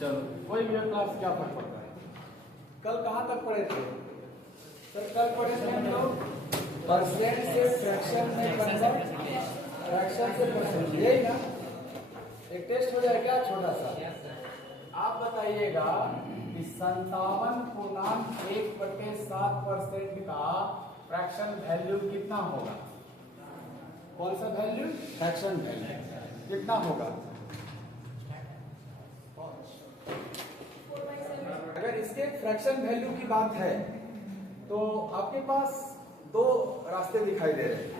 चलो कोई भी क्लास क्या फर्क पड़ता है। कल कहाँ तक पढ़े थे सर? कल पढ़े थे हम लोग परसेंट से फ्रैक्शन में कन्वर्ट, फ्रैक्शन से परसेंट, यही ना। एक टेस्ट हो जाए क्या छोटा सा, आप बताइएगा कि 57.1/7% का फ्रैक्शन वैल्यू कितना होगा? कौन सा वैल्यू? फ्रैक्शन वैल्यू कितना होगा? अगर इसके फ्रैक्शन वैल्यू की बात है तो आपके पास दो रास्ते दिखाई दे रहे हैं,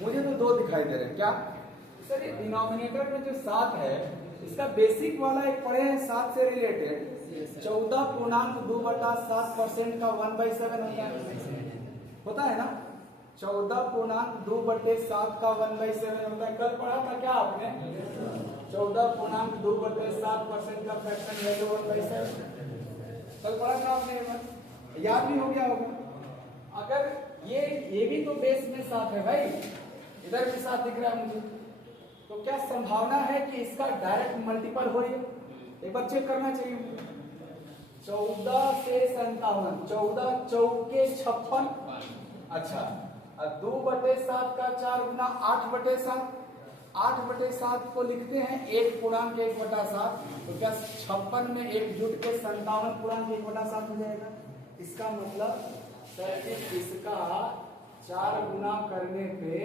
मुझे तो दो दिखाई दे रहे हैं। क्या सर? ये डिनोमिनेटर में जो 7 है इसका बेसिक वाला एक पढ़े हैं 7 से रिलेटेड 14.2/7% का 1/7 होता है ना। 14.2/7 का 1/7 होता है। कल पढ़ा था क्या आपने? 14.2/7% का फ्रैक्शन वैल्यू 1/7 कल पढ़ा था आपने, याद भी हो गया होगा। अगर ये भी तो बेस में 7 है भाई, इधर भी 7 दिख रहा है मुझे, तो क्या संभावना है कि इसका डायरेक्ट मल्टीपल हो? एक बार चेक करना चाहिए। 14 से 57, 14 चौके 56, अच्छा 2/7 का 4 गुना 8/7, 8/7 को लिखते हैं 1.1/7, तो क्या 56 में एक जुट के 57.1/7 हो जाएगा? इसका मतलब इसका 4 गुना करने पे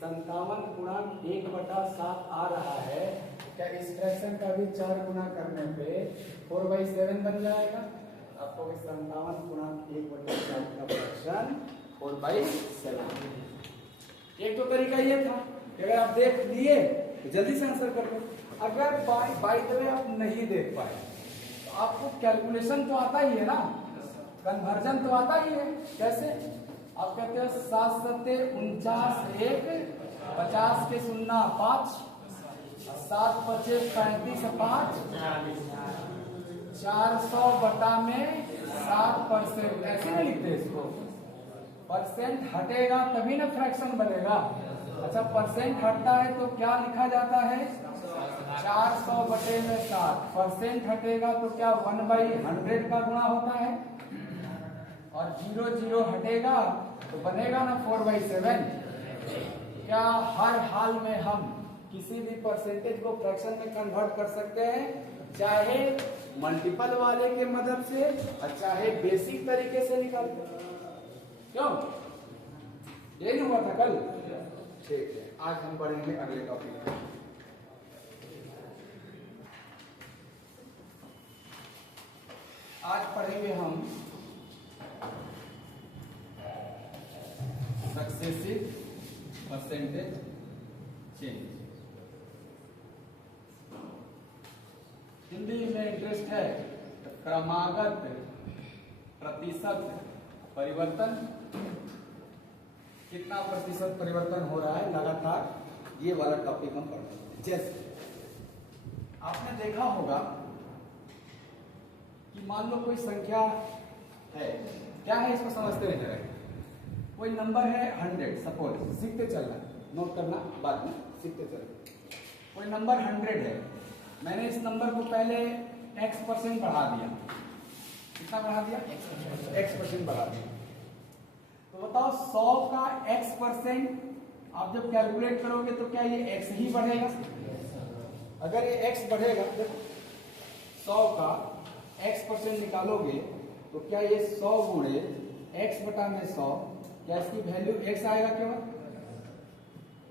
57.1/7 आ रहा है। क्या इस फ्रैक्शन का भी 4 गुना करने पे 4/7 बन जाएगा? आपको 57.1/7 का फ्रैक्शन 4/7। एक तो तरीका ये था, अगर आप देख लिए तो जल्दी से आंसर कर लो। अगर बाय द वे आप नहीं देख पाए तो आपको कैलकुलेशन तो आता ही है ना, कन्वर्जन तो आता ही है। कैसे? आप कहते हो 7 सत्ते 49, 1 50 के 0 5, 7 पचे 35 5, 400 बटा में 7%। ऐसे नहीं लिखते इसको, परसेंट हटेगा तभी ना फ्रैक्शन बनेगा। अच्छा परसेंट हटता है तो क्या लिखा जाता है? 400 बटे में 7। परसेंट हटेगा तो क्या 1/100 का गुणा होता है, और 0 हटेगा तो बनेगा ना 4/7। क्या हर हाल में हम किसी भी परसेंटेज को फ्रैक्शन में कन्वर्ट कर सकते हैं, चाहे मल्टीपल वाले के मदद से और चाहे बेसिक तरीके से निकाल? क्यों? यही हुआ था कल। ठीक है, आज हम बढ़ेंगे अगले टॉपिक में। आज पढ़ेंगे हम सक्सेसिव परसेंटेज चेंज। हिंदी में इंटरेस्ट है तो क्रमागत प्रतिशत परिवर्तन, कितना प्रतिशत परिवर्तन हो रहा है लगातार, ये वाला टॉपिक हम पढ़ेंगे। जैसे आपने देखा होगा कि मान लो कोई संख्या है, क्या है इसको समझते रह जाएगा। कोई नंबर है 100, सपोज, सीखते चलना, नोट करना बाद में, सीखते चलना। कोई नंबर 100 है, मैंने इस नंबर को पहले x% बढ़ा दिया। कितना बढ़ा दिया? x% बढ़ा दिया। तो बताओ 100 का x% आप जब कैलकुलेट करोगे तो क्या ये x ही बढ़ेगा? अगर ये x बढ़ेगा तो 100 का x% निकालोगे तो क्या ये 100 गुणे x बटा में 100, क्या इसकी वैल्यू x आएगा? क्यों?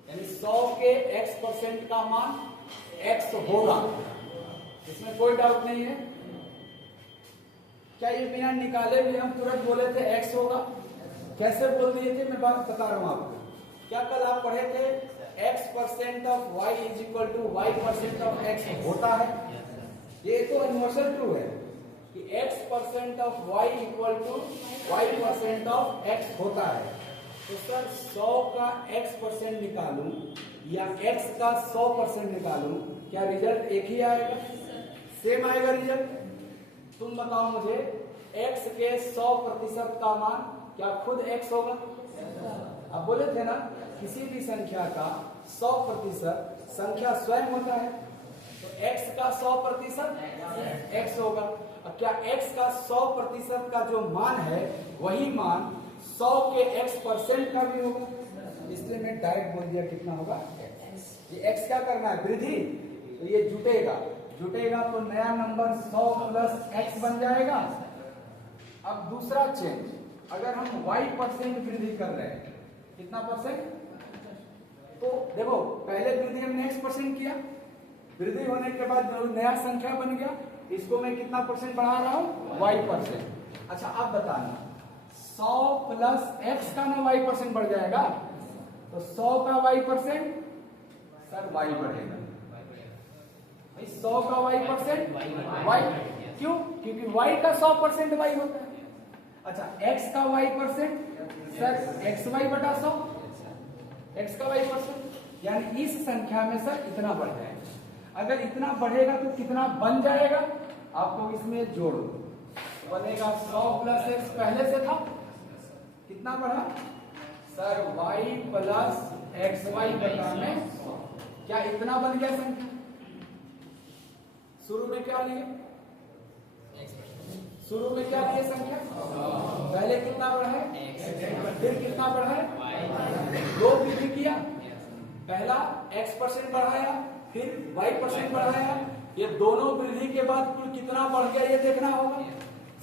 यानी 100 के x% का मान x होगा, इसमें कोई डाउट नहीं है। क्या ये बिना निकाले भी हम तुरंत बोले थे x होगा? कैसे बोल दिए थे, मैं बात बता रहा हूं आपको। क्या कल आप पढ़े थे x% of y is equal to y% of x होता है? ये तो यूनिवर्सल ट्रू है कि x% of y equal to y% of x होता है। तो सर 100 का x% निकालूं या x का 100% निकालूं, क्या रिजल्ट एक ही आएगा? सेम आएगा रिजल्ट? तुम बताओ मुझे, x के 100% का मान क्या खुद x होगा? आप बोले थे ना किसी भी संख्या का 100% संख्या स्वयं होता है, तो x का 100% x होगा। अब क्या x का 100% का जो मान है वही मान 100 के x% का भी होगा, इसलिए मैं डायरेक्ट बोल दिया कितना होगा x। ये x क्या करना है, वृद्धि, तो ये जुटेगा तो नया नंबर 100 प्लस x बन जाएगा। अब दूसरा चेंज, अगर हम y% वृद्धि कर रहे हैं, कितना परसेंट, तो देखो पहले वृद्धि हमने x% किया, वृद्धि होने के बाद जो नया संख्या बन गया इसको मैं कितना परसेंट बढ़ा रहा हूं, y%। अच्छा आप बताना 100 प्लस x का ना y% बढ़ जाएगा, तो 100 का y%, सर y बढ़ेगा, 100 का y%, y, क्यों, क्योंकि y का 100% y होता है। अच्छा x का y%, सर xy बटा 100, x का y%, यानी इस संख्या में सर इतना बढ़ जाएगा। अगर इतना बढ़ेगा तो कितना बन जाएगा, आपको इसमें जोड़ दो, बनेगा 100 प्लस x पहले से था, कितना बढ़ा सर y प्लस xy बटा में 100, क्या इतना बन गया संख्या। शुरू में क्या लिए, शुरू में क्या लिए संख्या, पहले कितना बढ़ा है, फिर कितना बढ़ा है, दो वृद्धि किया, पहला x% बढ़ाया फिर y% बढ़ाया, ये दोनों वृद्धि के बाद कुल कितना बढ़ गया ये देखना होगा।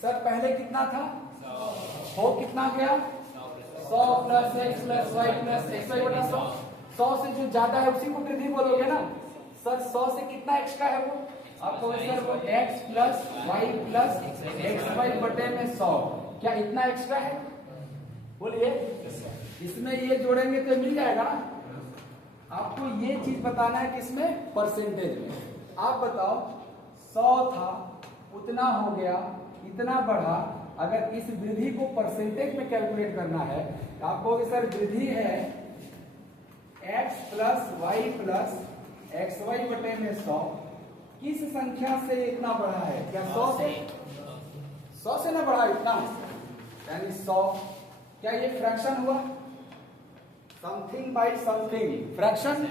सर पहले कितना था, हो कितना गया 100 plus x plus y plus xy बटा 100, 100 से जो ज्यादा है उसी को वृद्धि बोलोगे ना। सर 100 से कितना एक्स्ट्रा है वो, आपको सर वो x plus y plus xy बटे में 100, क्या इतना एक्स्ट्रा है, बोलिए। इसमें ये जोड़ेंगे तो मिल जाएगा ना। आपको ये चीज बताना है किसमें, परसेंटेज में। आप बताओ 100 था, उतना हो गया, इतना बढ़ा, अगर इस वृद्धि को परसेंटेज में कैलकुलेट करना है तो आपको सर वृद्धि है x plus Y plus xy बटे में 100, किस संख्या से इतना बढ़ा है, क्या 100 से, 100 से ना बढ़ा इतना, यानी 100, क्या ये फ्रैक्शन हुआ, समथिंग बाई समथिंग फ्रैक्शन,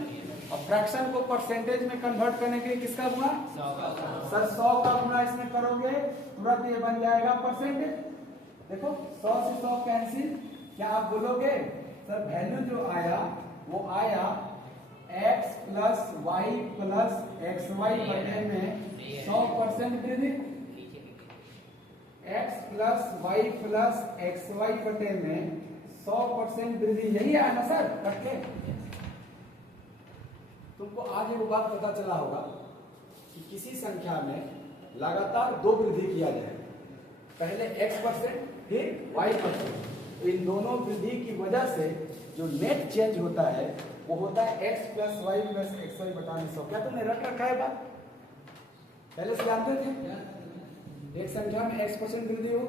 और फ्रैक्शन को परसेंटेज में कन्वर्ट करने के लिए किसका गुणा, सर 100 का गुणा इसमें करोगे तुरंत ये बन जाएगा परसेंटेज। देखो 100 से 100 कैंसिल, क्या आप बोलोगे सर वैल्यू जो आया वो आया x plus Y plus xy बटे में 100% वृद्धि, x plus Y plus xy बटे में 100% वृद्धि, यही है ना सर, कट के। तुमको आज एक बात पता चला होगा कि किसी संख्या में लगातार दो वृद्धि किया जाए, पहले x% फिर y%, तो इन दोनों वृद्धि की वजह से जो नेट चेंज होता है वो होता है x plus Y plus xy बटा में 100। क्या तुमने रट रखा है बात, पहले से जानते थे। एक संख्या में x% वृद्धि हो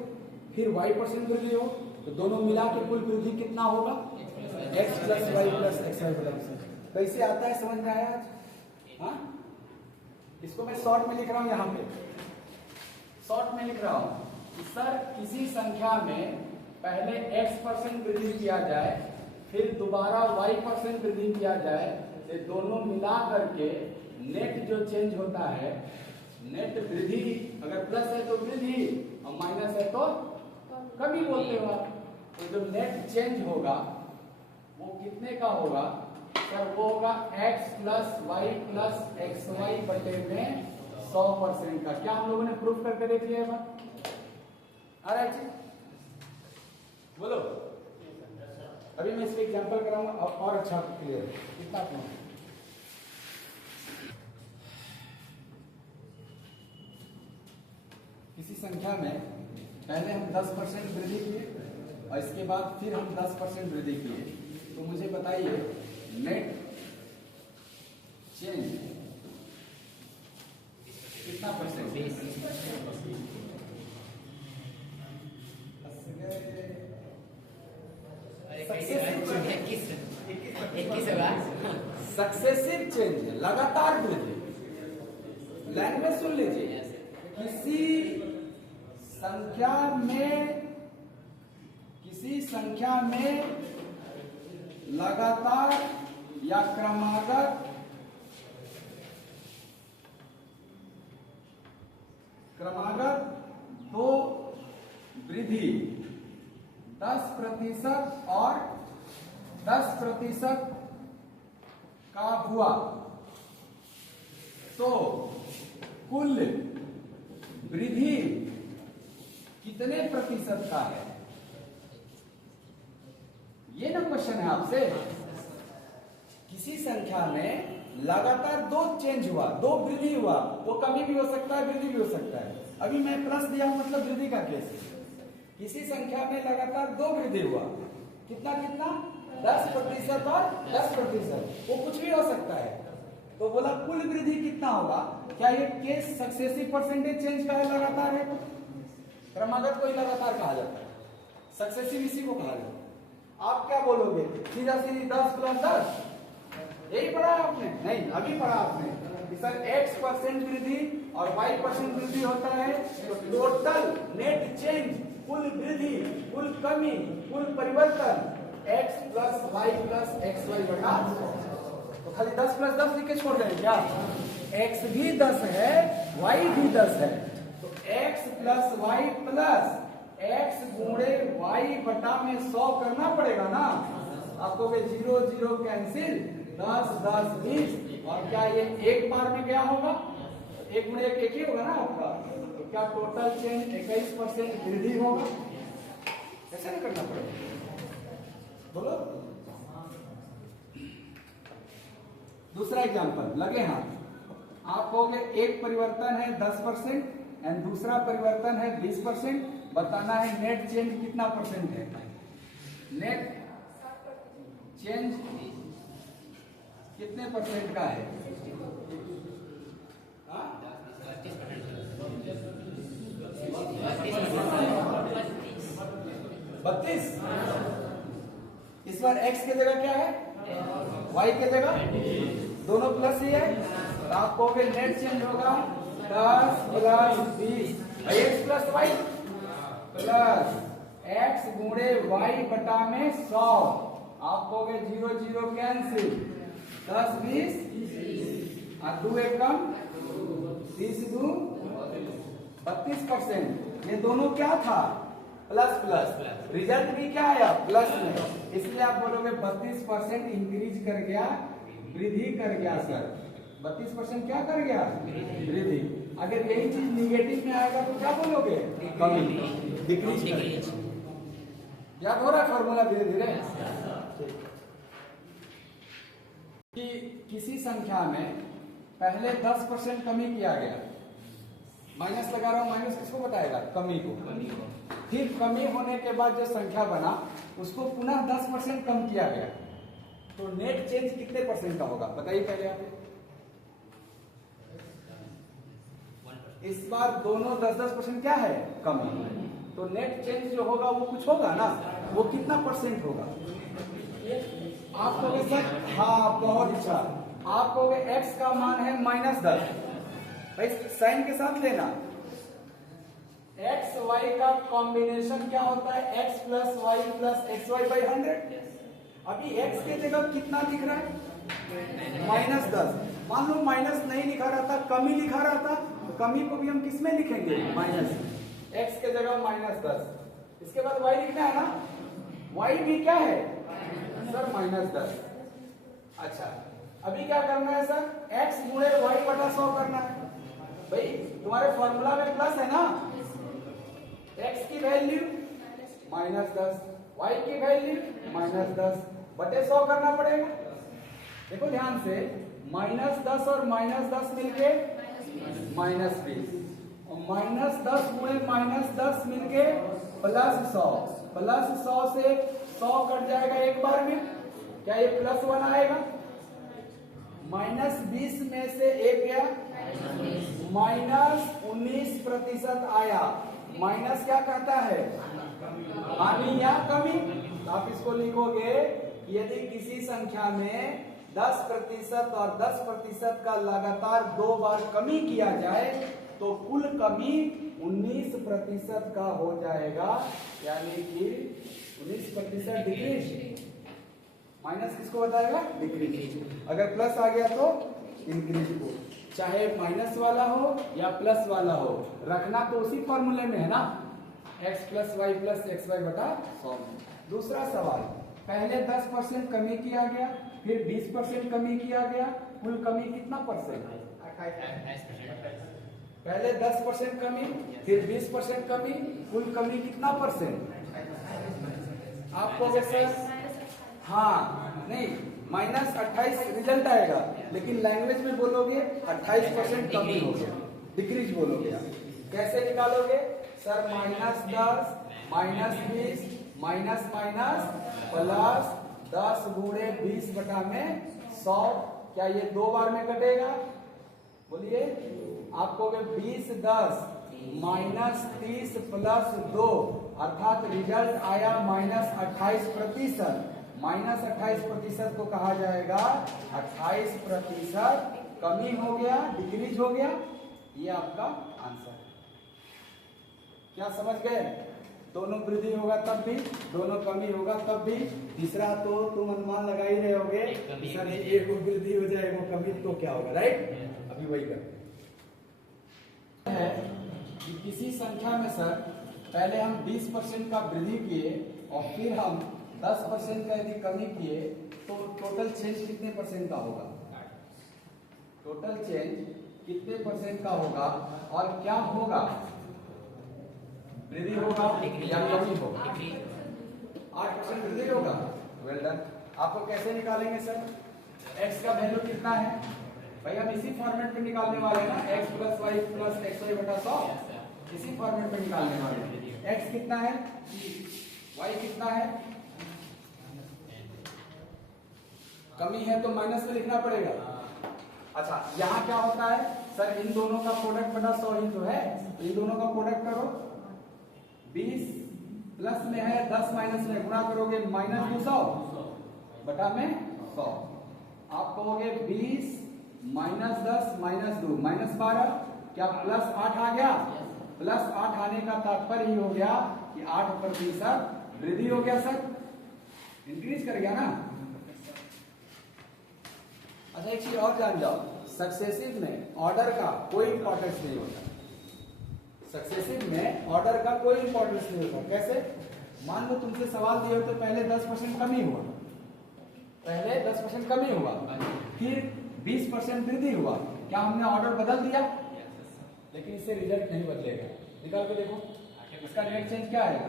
फिर y% वृद्धि हो तो दोनों मिला के कुल वृद्धि कितना होगा, x plus Y plus xy बटा में 100। कैसे आता है समझ में आया आज, हाँ? इसको मैं शॉर्ट में लिख रहा हूं, यहाँ पे शॉर्ट में लिख रहा हूं। सर किसी संख्या में पहले x% वृद्धि किया जाए फिर दोबारा y% वृद्धि किया जाए, ये दोनों मिला करके नेट जो चेंज होता है, नेट वृद्धि अगर प्लस है तो वृद्धि और माइनस है तो कमी बोलते हो आप। तो जो नेट चेंज होगा वो कितने का होगा सर, वो होगा x plus Y plus xy बटे में 100% का। क्या हम लोगों ने प्रूफ करके देख लिया है बात, आ रहा है बोलो। अभी मैं इसका एग्जांपल कराऊंगा और अच्छा क्लियर कितना क्यों। किसी संख्या में पहले हम 10% वृद्धि किए और इसके बाद फिर हम 10% वृद्धि किए, तो मुझे बताइए नेट चेंज कितना परसेंट, सक्सेसिव चेंज, लगातार वृद्धि। लैंग्वेज सुन लीजिए, किसी संख्या में लगातार या क्रमागत क्रमागत दो वृद्धि 10% और 10% का हुआ तो कुल वृद्धि कितने प्रतिशत का है? ये ना क्वेश्चन है आपसे। किसी संख्या में लगातार दो चेंज हुआ, दो वृद्धि हुआ, वो कमी भी हो सकता है, वृद्धि भी हो सकता है। अभी मैं प्लस दिया हूं मतलब वृद्धि का केस है। किसी संख्या में लगातार दो वृद्धि हुआ, कितना कितना 10% और 10%, वो कुछ भी हो सकता है। तो बोला कुल वृद्धि कितना होगा? क्या ये केस सक्सेसिव परसेंटेज चेंज का है? लगातार है तो क्रमागत को ही लगातार कहा जाता है, सक्सेसिव इसी को कहा जाता है। आप क्या बोलोगे? सीधा सीधी 10 + 10 यही पढ़ा आपने? नहीं, अभी पढ़ा आपने कि सर x% वृद्धि और y% वृद्धि होता है तो टोटल नेट चेंज, कुल वृद्धि, कुल कमी, कुल परिवर्तन x + y + xy बटा। तो खाली 10 + 10 लिख के छोड़ रहे हैं क्या? x भी 10 है, y भी 10 है, तो x + y + x गुणे y बटा में 100 करना पड़ेगा ना। आपको 0 0 कैंसिल, 10 10 20, और क्या ये एक बार में क्या होगा? 1 गुणे 1 ही होगा ना आपका। तो क्या टोटल चेंज 21% वृद्धि होगा? ऐसा नहीं करना पड़ेगा। बोलो दूसरा एग्जांपल, लगे हाथ। आप कहोगे एक परिवर्तन है 10% एंड दूसरा परिवर्तन है 20%। बताना है नेट चेंज कितना परसेंट है? नेट चेंज कितने परसेंट का है? 32। इस बार x की जगह क्या है? y की जगह दोनों प्लस ही है, तो आप कहोगे नेट चेंज होगा 10 + 20 x + y प्लस x गुणे y बटा में 100। आप कहोगे 0 0 कैंसिल, 10 20 और 2 1 कम, 30 2 32%। ये दोनों क्या था? प्लस प्लस, रिजल्ट भी क्या आया? प्लस में। इसलिए आप बोलोगे 32% इंक्रीज कर गया, वृद्धि कर गया सर। 32% क्या कर गया? वृद्धि। अगर यही चीज निगेटिव में आएगा तो क्या बोलोगे? कमी, डिक्रीज कर गया। याद हो रहा है फॉर्मूला धीरे धीरे? कि किसी संख्या में पहले 10% कमी किया गया, माइनस लगा रहा हूं, माइनस किसको बताएगा? कमी को। फिर कमी होने के बाद जो संख्या बना उसको पुनः 10% कम किया गया, तो नेट चेंज कितने परसेंट का होगा? बताइए पहले आप। इस बार दोनों 10% क्या है? कमी। तो नेट चेंज जो होगा वो कुछ होगा ना, वो कितना परसेंट होगा? आप कहोगे सर हाँ बहुत अच्छा, आप कहोगे x का मान है -10, भाई साइन के साथ लेना। x y का कॉम्बिनेशन क्या होता है? x + y + xy/100। अभी x के जगह कितना लिख रहा है? -10। मान लो माइनस नहीं लिखा रहा था, कमी लिखा रहा था, तो कमी को भी हम किस में लिखेंगे? माइनस। x के जगह -10। इसके बाद y लिखना है ना, y भी क्या है सर? -10। अच्छा अभी क्या करना है सर? x गुणे y बटा 100 करना है। भाई तुम्हारे फॉर्मूला में प्लस है ना, x की वैल्यू -10, y की वैल्यू -10 बटे 100 करना पड़ेगा। देखो ध्यान से, -10 और -10 मिलके -20, और -10 गुणे -10 मिलके +100, +100 से 100 कट जाएगा एक बार में, क्या ये +1 आएगा? -20 में से एक गया, -19% आया। माइनस क्या कहता है? हानि या कमी। आप इसको लिखोगे यदि किसी संख्या में 10% और 10% का लगातार 2 बार कमी किया जाए तो कुल कमी 19% का हो जाएगा, यानी कि 19% डिक्रीज। माइनस किसको बताएगा? डिक्रीज। अगर प्लस आ गया तो इंक्रीज को। चाहे माइनस वाला हो या प्लस वाला हो, रखना तो उसी फॉर्मूले में है ना, x plus Y plus x y बटा 100। दूसरा सवाल, पहले 10% कमी किया गया, फिर 20% कमी किया गया, कुल कमी कितना परसेंट? 28%। पहले 10% कमी, फिर 20% कमी, कुल कमी कितना परसेंट? आपको सर हाँ नहीं, -28 रिजल्ट आएगा, लेकिन लैंग्वेज में बोलोगे 28% कमी हो गया, डिक्रीज बोलोगे। कैसे निकालोगे सर? -10 -20 माइनस माइनस प्लस 10 गुणे 20 बटा में 100। क्या ये 2 बार में कटेगा? बोलिए। आपको 20 10 -30 प्लस 2 अर्थात रिजल्ट आया -28%। -28% को कहा जाएगा 28% कमी हो गया, डिक्रीज हो गया। ये आपका आंसर है। क्या समझ गए? दोनों वृद्धि होगा तब भी, दोनों कमी होगा तब भी। तीसरा तो तुम अनुमान लगा ही रहे होगे, सर एक वृद्धि हो जाए वो कमी तो क्या होगा, राइट? अभी वही कर है कि किसी संख्या में सर पहले हम 20% का वृद्धि किए और फिर हम 10% का यदि कमी किए तो टोटल चेंज कितने परसेंट का होगा? टोटल चेंज कितने परसेंट का होगा और क्या होगा? वृद्धि होगा या कमी होगा? 8% वृद्धि होगा। Well done. आपको कैसे निकालेंगे सर? x का वैल्यू कितना है भाई? हम इसी फॉर्मेट में निकालने वाले हैं ना, x plus Y plus x y बटा 100, इसी फॉर्मेट में निकालने वाले हैं। x कितना है, y कितना है? कमी है तो माइनस में लिखना पड़ेगा। अच्छा, यहाँ क्या होता है सर? इन दोनों का प्रोडक्ट बटा 100 ही तो है, इन दोनों का प्रोडक्ट करो। 20 प्लस में है, 10 माइनस में, गुणा करोगे -200 बटा में 100। आप कहोगे 20 -10 -2 -12, क्या +8 आ गया? +8 आने का तात्पर्य ही हो गया कि 8% वृद्धि हो गया सर, इंक्रीज कर गया ना। अच्छा, एक चीज और जान जाओ, सक्सेसिव में ऑर्डर का कोई इंपॉर्टेंस नहीं होता। सक्सेसिव में ऑर्डर का कोई इंपॉर्टेंस नहीं होता। कैसे? मान लो तुमसे सवाल दिए हो तो पहले 10% कमी हुआ, पहले 10% कमी हुआ, फिर 20% वृद्धि हुआ। क्या हमने ऑर्डर बदल दिया? लेकिन इससे रिजल्ट नहीं बदलेगा। निकाल के देखो, इसका नेट चेंज क्या आएगा?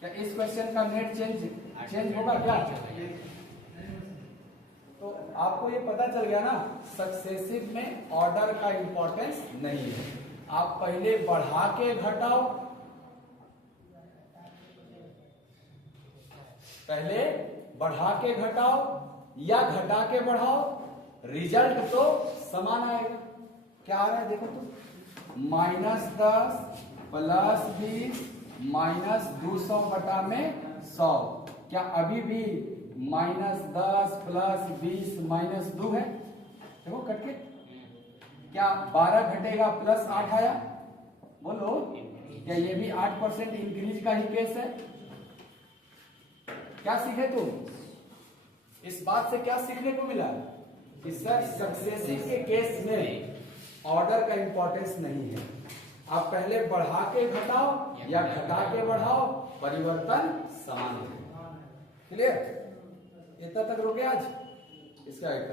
क्या इस क्वेश्चन का नेट चेंज होगा क्या? तो आपको ये पता चल गया ना, सक्सेसिव में ऑर्डर का इंपॉर्टेंस नहीं है। आप पहले बढ़ा के घटाओ, पहले बढ़ा के घटाओ या घटा के बढ़ाओ, रिजल्ट तो समान आएगा। क्या आ रहा है देखो तो, -10 प्लस 20 -200 बटा में 100। क्या अभी भी -10 प्लस 20 -2 है? देखो कट के, क्या 12 घटेगा +8 आया? बोलो, क्या ये भी 8% इंक्रीज का ही केस है? क्या सीखे तुम? इस बात से क्या सीखने को मिला कि सर सक्सेसिव के केस में ऑर्डर का इंपॉर्टेंस नहीं है। आप पहले बढ़ा के घटाओ या घटा के बढ़ाओ, परिवर्तन समान है। क्लियर? इतना तक रुके आज, इसका एक